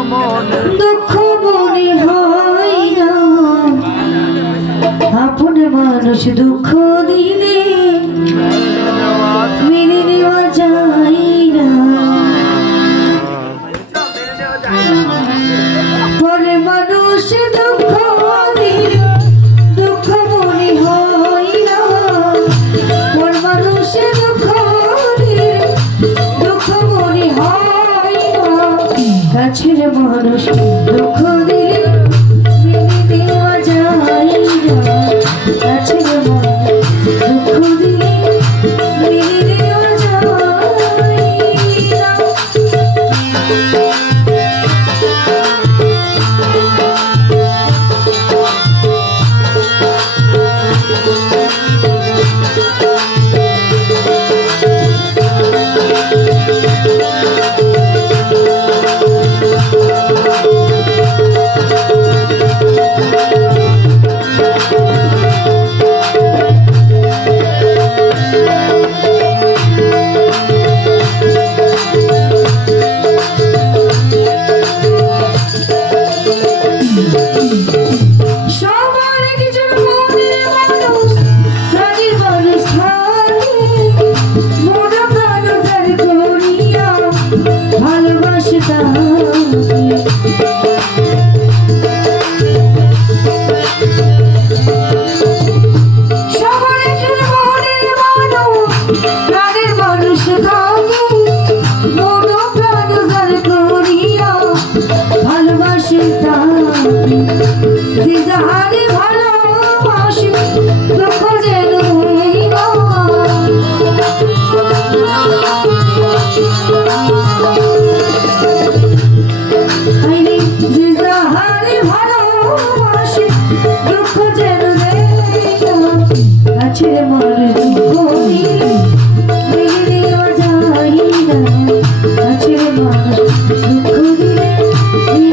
দুঃখ মনে হয় না, আপন মানুষ দুঃখ দিলে মেনে নেওয়া যায় না। পরে মানুষ দুঃখ দিলে দুঃখ মনে হয় না, পর মানুষ দুঃখ দিলে দুঃখ মনে হয় না। কাছের মানুষ দুঃখ দিলে মেনে নেওয়া যায় না। কাছের মানুষ দুঃখ দিলে মেনে নেওয়া যায় না। কাছের মানুষ দুঃখ দিলে মেনে নেওয়া যায় না।